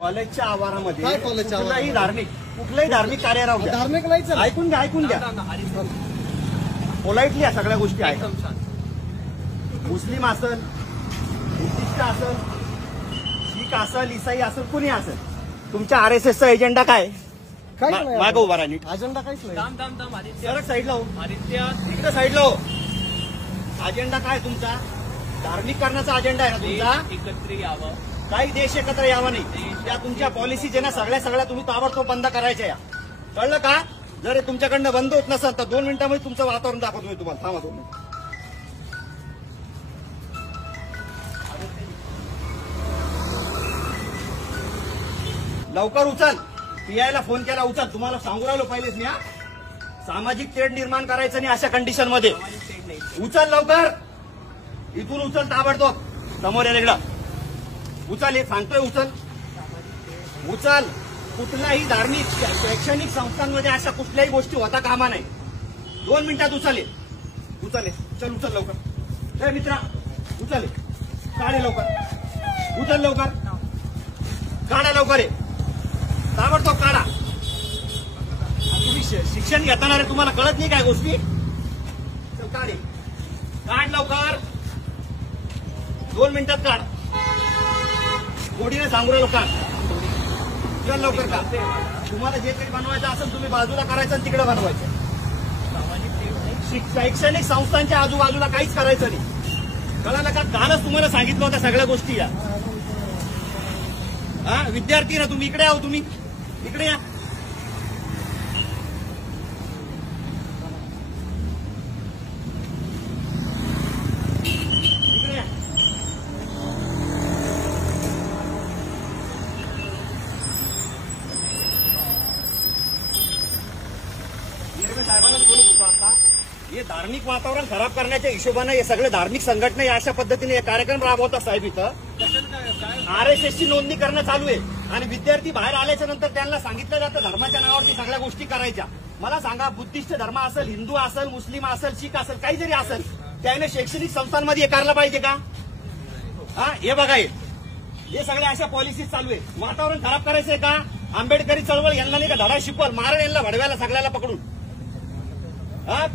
कॉलेजच्या आवारामध्ये काय कॉलेजच्या कुठलंही धार्मिक कार्य राहू द्या. धार्मिक नाहीच आहे. ऐकून घ्या पोलाइटली या सगळ्या गोष्टी आहेत. मुस्लिम असल, बुद्धिस्ट असल, शीख असल, इसाई असल, कुणी असल, तुमच्या RSSचा एजेंडा काय? काहीच नाही. मागं उभा राहा नीट. अजेंडा काहीच नाही. सरळ साईडला हो, इकडे साईडला हो. अजेंडा काय तुमचा? धार्मिक करण्याचा अजेंडा आहे ना तुमचा? एकत्र यावं, काही देश एकत्र यावा नाही. त्या तुमच्या पॉलिसीज आहे ना सगळ्या तुम्ही ताबडतोब बंद करायच्या या. कळलं का? जर हे तुमच्याकडनं बंद होत नसेल तर 2 मिनिटांमध्ये तुमचं वातावरण दाखवतो मी तुम्हाला. थांबा 2 मिनिट. लवकर उचल. PI फोन केला, उचल. तुम्हाला सांगू राहिलो पहिलेच मी. सामाजिक तेढ निर्माण करायचं नाही अशा कंडिशन मध्ये. उचल लवकर, इथून उचल ताबडतोब. समोर या इकडं उचल. हे सांगतोय उचल. कुठल्याही धार्मिक शैक्षणिक संस्थांमध्ये अशा कुठल्याही गोष्टी होता कामा नाही. 2 मिनिटात उचल. चल उचल लवकर. ए मित्रा उचल. काढे लवकर. उचल लवकर. काढा लवकर. ताबडतोब काढा. तुम्ही शिक्षण घेताना रे, तुम्हाला कळत नाही काय गोष्टी? चल काढ लवकर. 2 मिनिटात काढ. गोडीने सांगू राहिलो काढ. चल लवकर का. तुम्हाला जे काही बनवायचं असेल तुम्ही बाजूला करायचं आणि तिकडे बनवायचं. शैक्षणिक संस्थांच्या आजूबाजूला काहीच करायचं नाही. कळालं का? कालच तुम्हाला सांगितलं होत्या सगळ्या गोष्टी या. विद्यार्थी ना तुम्ही, इकडे आहो. तुम्ही इकडे या. साहेबांनाच बोलत होतो आता. हे धार्मिक वातावरण खराब करण्याच्या हिशोबाने हे सगळे धार्मिक संघटना अशा पद्धतीने हे कार्यक्रम राबवतात साहेब. इथं RSSची नोंदणी करणं चालू आहे आणि विद्यार्थी बाहेर आल्याच्या नंतर त्यांना सांगितलं जातं धर्माच्या नावावरती सगळ्या गोष्टी करायच्या. मला सांगा, बुद्धिस्ट धर्म असेल, हिंदू असेल, मुस्लिम असेल, शीख असेल, काही जरी असेल, त्याने शैक्षणिक संस्थांमध्ये हे करायला पाहिजे का? हे बघा, हे सगळ्या अशा पॉलिसीज चालू आहे. वातावरण खराब करायचंय का? आंबेडकरी चळवळ यांना नाही का धडा शिकवाल? मारण यांना भडव्याला सगळ्याला पकडून.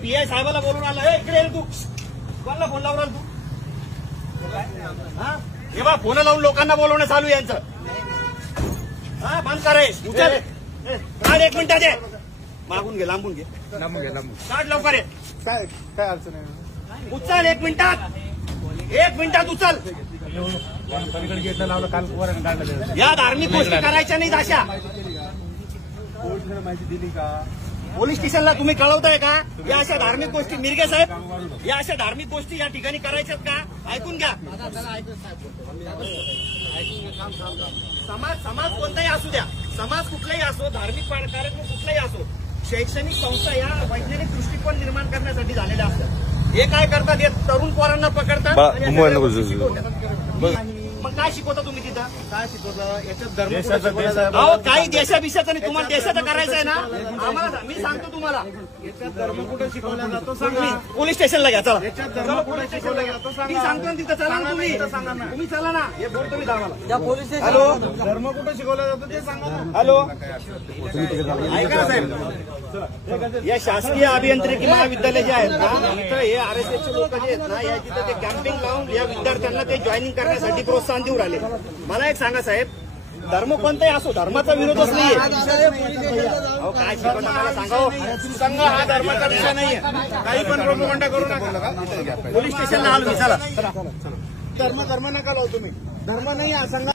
PI साहेबाला बोलून आला. इकडे तू कोणाला फोन लावून तू? हे बा, फोन लावून लोकांना बोलवणं चालू आहे यांचं. बंद करायच. उचल. काढ 1 मिनिटात. मागून घे, लांबून घे. काढ लवकर. काय अडचण आहे? उचल 1 मिनिटात. 1 मिनिटात उचल. या धार्मिक गोष्टी करायच्या नाहीत अशा. माहिती दिली का? पोलीस स्टेशनला तुम्ही कळवताय का? या अशा धार्मिक गोष्टी, मिरगे साहेब, या अशा धार्मिक गोष्टी या ठिकाणी करायच्यात का? ऐकून घ्या. समाज कोणताही असू द्या, समाज कुठलाही असो, धार्मिक कार्यक्रम कुठलाही असो, शैक्षणिक संस्था या वैज्ञानिक दृष्टिकोन निर्माण करण्यासाठी झालेल्या असतात. हे काय करतात? हे तरुण पोरांना पकडतात. मग काय शिकवता तुम्ही तिथं? काय शिकवतं? याच्यात धर्म अहो काही देशाभिषेक आणि तुम्हाला देशाचं करायचं आहे ना. आम्हाला मी सांगतो तुम्हाला, याच्यात धर्म कुठे शिकवला जातो सांगा. पोलीस स्टेशनला घ्या. चला, याच्यात धर्म कुठे शिकवला जातो मी सांगा. सांगतो ना तिथं. चला ना तुम्ही. सांगा ना. तुम्ही चला ना. हे बोल तुम्ही दावाला. हॅलो, धर्म कुठे शिकवला जातो ते सांगा ना. हॅलो, ऐका ना साहेब, या शासकीय अभियांत्रिकी महाविद्यालय जे आहेत ना, इथं हे RSSचे लोक जे आहेत ना, या तिथं ते कॅम्पिंग लावून या विद्यार्थ्यांना ते जॉईनिंग करण्यासाठी प्रोत्साहन देऊ राहिले. मला एक सांगा साहेब, धर्म कोणताही असो, धर्माचा विरोधच नाहीये. अहो काय शिकवता मला सांगा. संघ हा धर्माचा विषय नाहीये. काही पण प्रोपगंडा करू नका. पोलीस स्टेशनला आलो मी. चला. धर्म नका लावू तुम्ही. धर्म नाही हा संघ.